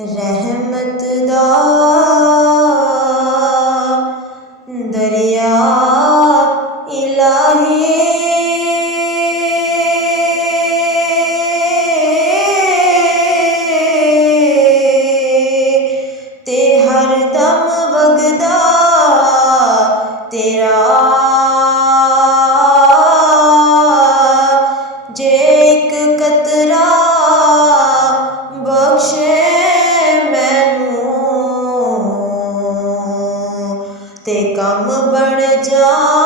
रहमत दा दरिया इलाही ते हर दम वगदा तेरा जे एक कतरा बख्शे मैनू ते कम बन जा।